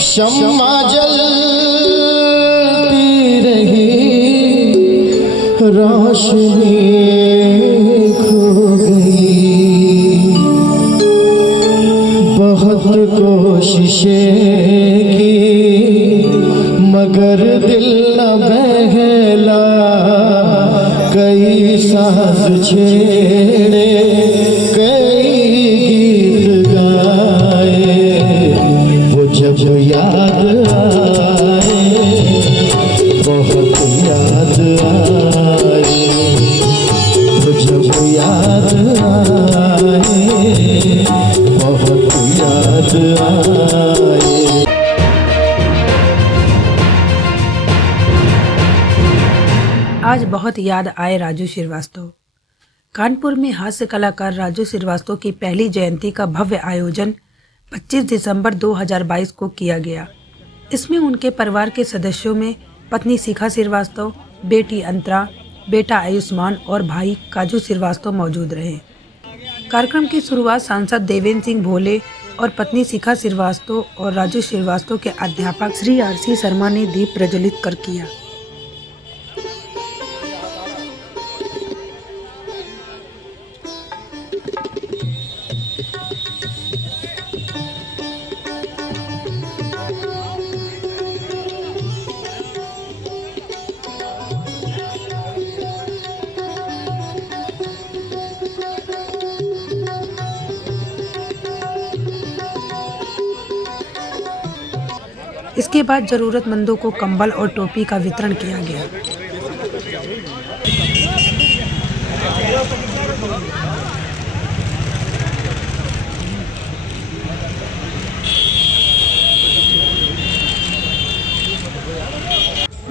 शम्मा जलती रही, रोशनी खो गई। बहुत कोशिशें की मगर दिल न बहला। कई साज छेड़े, कई गीत गाए, वो जब याद आए, बहुत याद आए, वो जब याद आए, बहुत याद आए। आज बहुत याद आए राजू श्रीवास्तव। कानपुर में हास्य कलाकार राजू श्रीवास्तव की पहली जयंती का भव्य आयोजन 25 दिसंबर 2022 को किया गया। इसमें उनके परिवार के सदस्यों में पत्नी शिखा श्रीवास्तव, बेटी अंतरा, बेटा आयुष्मान और भाई काजू श्रीवास्तव मौजूद रहे। कार्यक्रम की शुरुआत सांसद देवेंद्र सिंह भोले और पत्नी शिखा श्रीवास्तव और राजू श्रीवास्तव के अध्यापक श्री आरसी शर्मा ने दीप प्रज्वलित कर किया। इसके बाद जरूरतमंदों को कंबल और टोपी का वितरण किया गया।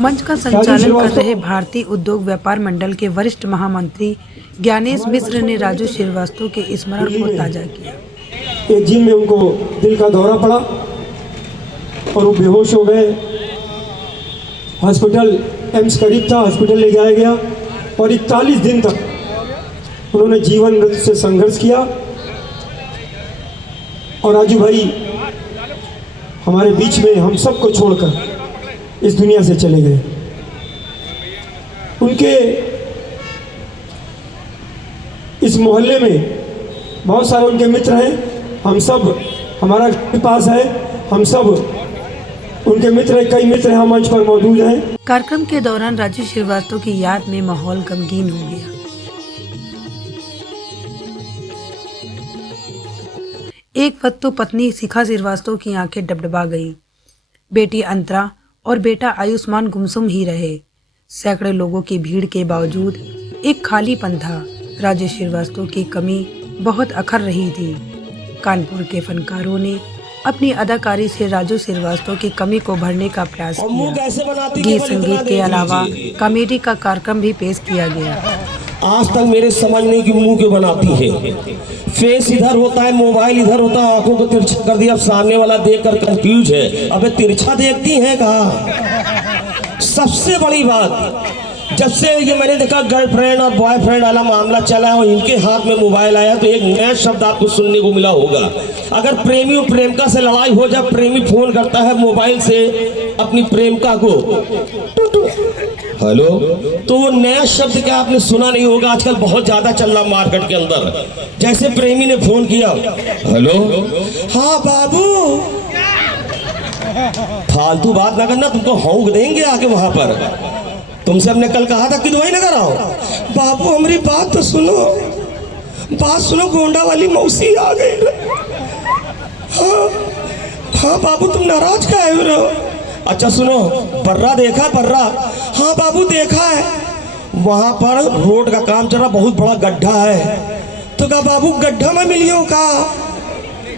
मंच का संचालन कर रहे भारतीय उद्योग व्यापार मंडल के वरिष्ठ महामंत्री ज्ञानेश मिश्र ने राजू श्रीवास्तव के स्मरण को ताजा किया। एक जिम में उनको दिल का दौरा पड़ा और वो बेहोश हो गए। हॉस्पिटल एम्स करीब था, हॉस्पिटल ले जाया गया और 41 दिन तक उन्होंने जीवन मृत्यु से संघर्ष किया। और राजू भाई हमारे बीच में हम सबको छोड़कर इस दुनिया से चले गए। उनके इस मोहल्ले में बहुत सारे उनके मित्र हैं। हम सब, हमारा पास है, हम सब उनके मित्र, कई मित्र यहाँ मंच पर मौजूद हैं। कार्यक्रम के दौरान राजू श्रीवास्तव की याद में माहौल गमगीन हो गया। एक वक्त तो पत्नी शिखा श्रीवास्तव की आंखें डबडबा गईं। बेटी अंतरा और बेटा आयुष्मान गुमसुम ही रहे। सैकड़ों लोगों की भीड़ के बावजूद एक खालीपन था। राजू श्रीवास्तव की कमी बहुत अखर रही थी। कानपुर के फनकारों ने अपनी अदाकारी से राजू श्रीवास्तव की कमी को भरने का प्रयास किया। गीत संगीत के अलावा कॉमेडी का कार्यक्रम भी पेश किया गया। आज तक मेरे समझने की मुंह क्यों बनाती है। फेस इधर होता है, मोबाइल इधर होता है, आंखों को तिरछा कर दिया। अब सामने वाला देखकर कंफ्यूज है। अबे तिरछा देखती है कहाँ। सबसे बड़ी बात, जब से ये मैंने देखा गर्लफ्रेंड और बॉयफ्रेंड वाला मामला चला है और इनके हाथ में मोबाइल आया, तो एक नया शब्द आपको सुनने को मिला होगा। अगर प्रेमी और प्रेमिका से लड़ाई हो जाए, प्रेमी फोन करता है मोबाइल से अपनी प्रेमिका को, हेलो, तो वो नया शब्द क्या आपने सुना नहीं होगा। आजकल बहुत ज्यादा चल रहा मार्केट के अंदर। जैसे प्रेमी ने फोन किया, हेलो, हाँ बाबू, फालतू बात ना करना, तुमको हौंक देंगे आके वहां पर। तुमसे हमने कल कहा था कि दवाई ना कराओ। बाबू हमारी बात तो सुनो, बात सुनो, गोंडा वाली मौसी आ गई। हाँ हाँ बाबू, तुम नाराज का है रो। अच्छा सुनो, बर्रा देखा, बर्रा? हाँ बाबू देखा है। वहां पर रोड का काम चल रहा, बहुत बड़ा गड्ढा है। तो कहा बाबू गड्ढा में मिलियो का?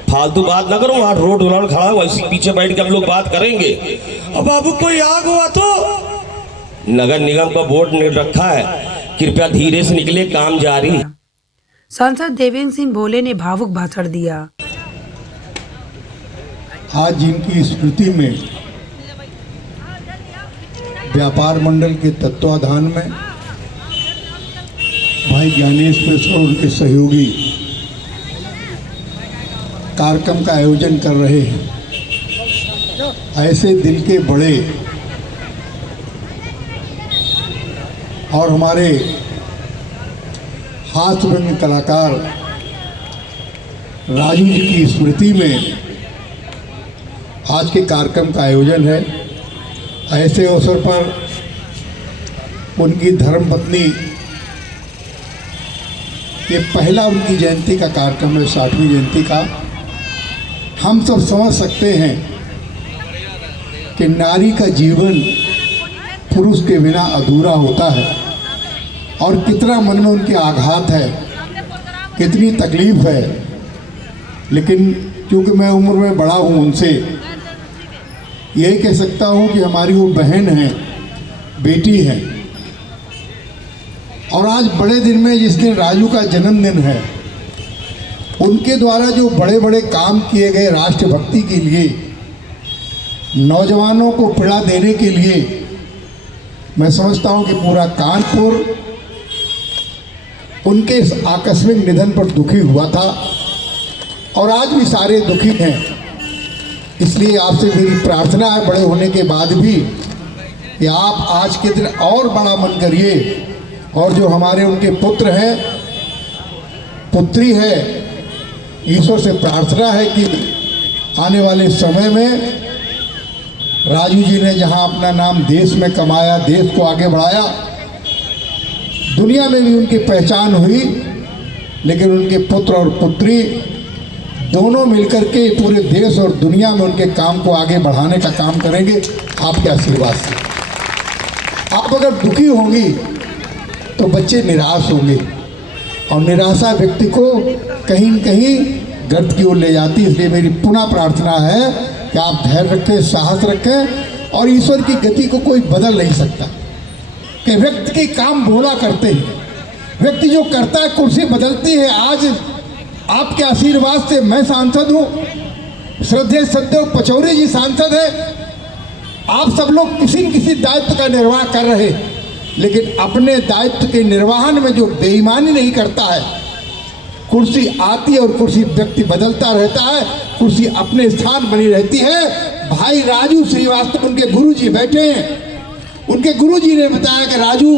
फालतू बात ना करो, वहां रोड वाला खड़ा है, वैसे पीछे बैठ के हम लोग बात करेंगे। और बाबू कोई आग हुआ तो? नगर निगम का बोर्ड ने रखा है, कृपया धीरे से निकले, काम जारी। सांसद देवेंद्र सिंह भोले ने भावुक भाषण दिया। आज जिनकी स्मृति में व्यापार मंडल के तत्वाधान में भाई ज्ञानेश मिश्र और उनके सहयोगी कार्यक्रम का आयोजन कर रहे हैं, ऐसे दिल के बड़े और हमारे हास्यव्यंग्य कलाकार राजू जी की स्मृति में आज के कार्यक्रम का आयोजन है। ऐसे अवसर पर उनकी धर्मपत्नी, ये पहला उनकी जयंती का कार्यक्रम है, 60वीं जयंती का। हम सब समझ सकते हैं कि नारी का जीवन पुरुष के बिना अधूरा होता है और कितना मन में उनके आघात है, कितनी तकलीफ है। लेकिन क्योंकि मैं उम्र में बड़ा हूँ उनसे, यही कह सकता हूँ कि हमारी वो बहन है, बेटी है। और आज बड़े दिन में जिस दिन राजू का जन्मदिन है, उनके द्वारा जो बड़े बड़े काम किए गए राष्ट्रभक्ति के लिए, नौजवानों को पीड़ा देने के लिए, मैं समझता हूं कि पूरा कानपुर उनके इस आकस्मिक निधन पर दुखी हुआ था और आज भी सारे दुखी हैं। इसलिए आपसे मेरी प्रार्थना है, बड़े होने के बाद भी, कि आप आज के दिन और बड़ा मन करिए और जो हमारे उनके पुत्र हैं, पुत्री है, ईश्वर से प्रार्थना है कि आने वाले समय में राजू जी ने जहां अपना नाम देश में कमाया, देश को आगे बढ़ाया, दुनिया में भी उनकी पहचान हुई, लेकिन उनके पुत्र और पुत्री दोनों मिलकर के पूरे देश और दुनिया में उनके काम को आगे बढ़ाने का काम करेंगे आपके आशीर्वाद से। आप अगर दुखी होंगी तो बच्चे निराश होंगे और निराशा व्यक्ति को कहीं न कहीं गर्त की ओर ले जाती है। इसलिए मेरी पुनः प्रार्थना है कि आप धैर्य रखें, साहस रखें और ईश्वर की गति को कोई बदल नहीं सकता। कि व्यक्ति के काम भोला करते हैं, व्यक्ति जो करता है कुर्सी बदलती है। आज आपके आशीर्वाद से मैं सांसद हूँ, श्रद्धेय सदैव पचौरी जी सांसद है। आप सब लोग किसी न किसी दायित्व का निर्वाह कर रहे, लेकिन अपने दायित्व के निर्वहन में जो बेईमानी नहीं करता है, कुर्सी आती है और कुर्सी व्यक्ति बदलता रहता है, कुर्सी अपने स्थान बनी रहती है। भाई राजू श्रीवास्तव उनके गुरुजी बैठे हैं, उनके गुरुजी ने बताया कि राजू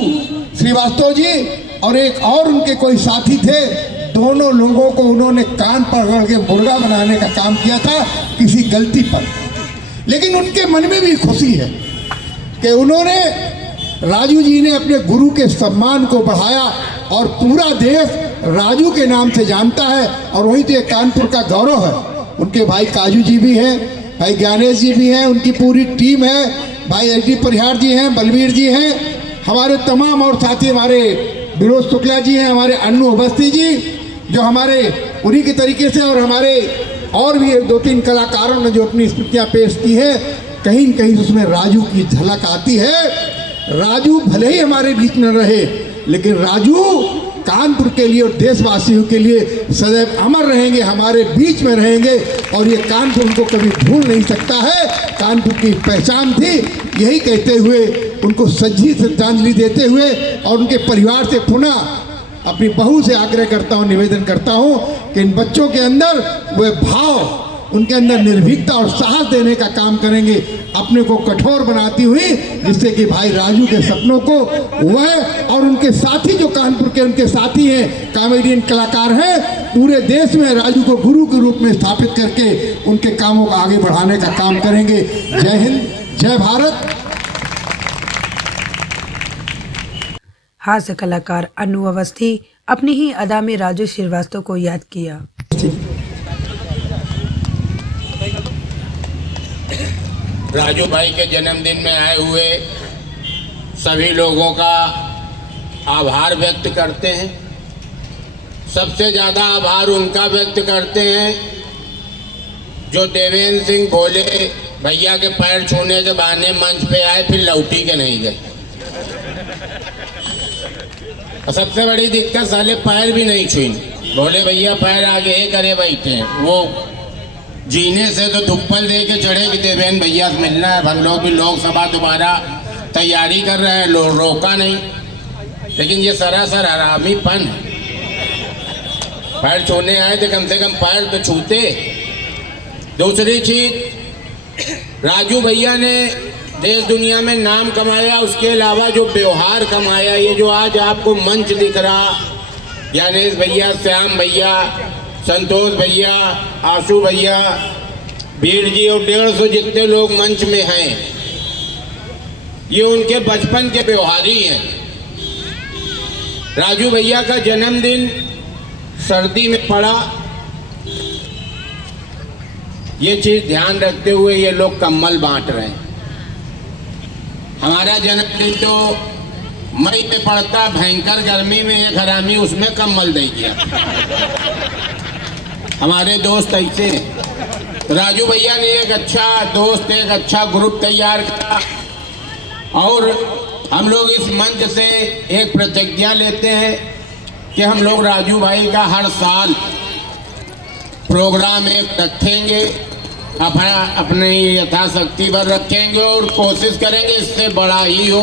श्रीवास्तव जी और एक और उनके कोई साथी थे, दोनों लोगों को उन्होंने कान पकड़ के मुर्गा बनाने का काम किया था किसी गलती पर। लेकिन उनके मन में भी खुशी है कि उन्होंने, राजू जी ने अपने गुरु के सम्मान को बढ़ाया और पूरा देश राजू के नाम से जानता है। और वही तो एक कानपुर का गौरव है। उनके भाई काजू जी भी हैं, भाई ज्ञानेश जी भी हैं, उनकी पूरी टीम है, भाई एच डी परिहार जी हैं, बलवीर जी हैं, हमारे तमाम और साथी हमारे विनोद शुक्ला जी हैं, हमारे अन्नू अवस्थी जी जो हमारे उन्हीं के तरीके से, और हमारे और भी 2-3 कलाकारों ने जो अपनी स्मृतियाँ पेश की है। कहीं न कहीं उसमें राजू की झलक आती है। राजू भले ही हमारे बीच में रहे, लेकिन राजू कानपुर के लिए और देशवासियों के लिए सदैव अमर रहेंगे, हमारे बीच में रहेंगे और ये कानपुर उनको कभी भूल नहीं सकता है। कानपुर की पहचान थी। यही कहते हुए उनको सच्ची श्रद्धांजलि देते हुए और उनके परिवार से पुनः अपनी बहू से आग्रह करता हूँ, निवेदन करता हूँ कि इन बच्चों के अंदर वह भाव, उनके अंदर निर्भीकता और साहस देने का काम करेंगे, अपने को कठोर बनाती हुई, जिससे कि भाई राजू के सपनों को वह और उनके साथी जो कानपुर के उनके साथी हैं, कॉमेडियन कलाकार हैं, पूरे देश में राजू को गुरु के रूप में स्थापित करके उनके कामों को आगे बढ़ाने का काम करेंगे। जय हिंद, जय भारत। हास्य कलाकार अन्नू अवस्थी अपनी ही अदा में राजू श्रीवास्तव को याद किया। राजू भाई के जन्मदिन में आए हुए सभी लोगों का आभार व्यक्त करते हैं। सबसे ज़्यादा आभार उनका व्यक्त करते हैं जो देवेंद्र सिंह भोले भैया के पैर छूने के बहाने मंच पे आए, फिर लौटी के नहीं गए। और सबसे बड़ी दिक्कत, साले पैर भी नहीं छुई। भोले भैया पैर आगे करे बैठे हैं। वो जीने से तो धुप्पल दे के चढ़े कि देवेंद्र भैया से मिलना है। हम लोग भी लोकसभा दोबारा तैयारी कर रहे हैं, रोका नहीं। लेकिन ये सरासर हरामीपन है। पैर छूने आए थे, कम से कम पैर तो छूते। दूसरी चीज, राजू भैया ने देश दुनिया में नाम कमाया, उसके अलावा जो व्यवहार कमाया, ये जो आज आपको मंच दिख रहा, ज्ञानेश भैया, श्याम भैया, संतोष भैया, आशु भैया, वीर जी और 150 जितने लोग मंच में हैं, ये उनके बचपन के व्यवहारी हैं। राजू भैया का जन्मदिन सर्दी में पड़ा, ये चीज ध्यान रखते हुए ये लोग कम्बल बांट रहे हैं। हमारा जन्मदिन तो मई में पड़ता, भयंकर गर्मी में एक हरामी उसमें कम्बल दे दिया। हमारे दोस्त ऐसे हैं। तो राजू भैया ने एक अच्छा दोस्त, एक अच्छा ग्रुप तैयार किया और हम लोग इस मंच से एक प्रतिज्ञा लेते हैं कि हम लोग राजू भाई का हर साल प्रोग्राम एक रखेंगे, अपने यथाशक्ति पर रखेंगे और कोशिश करेंगे इससे बड़ा ही हो।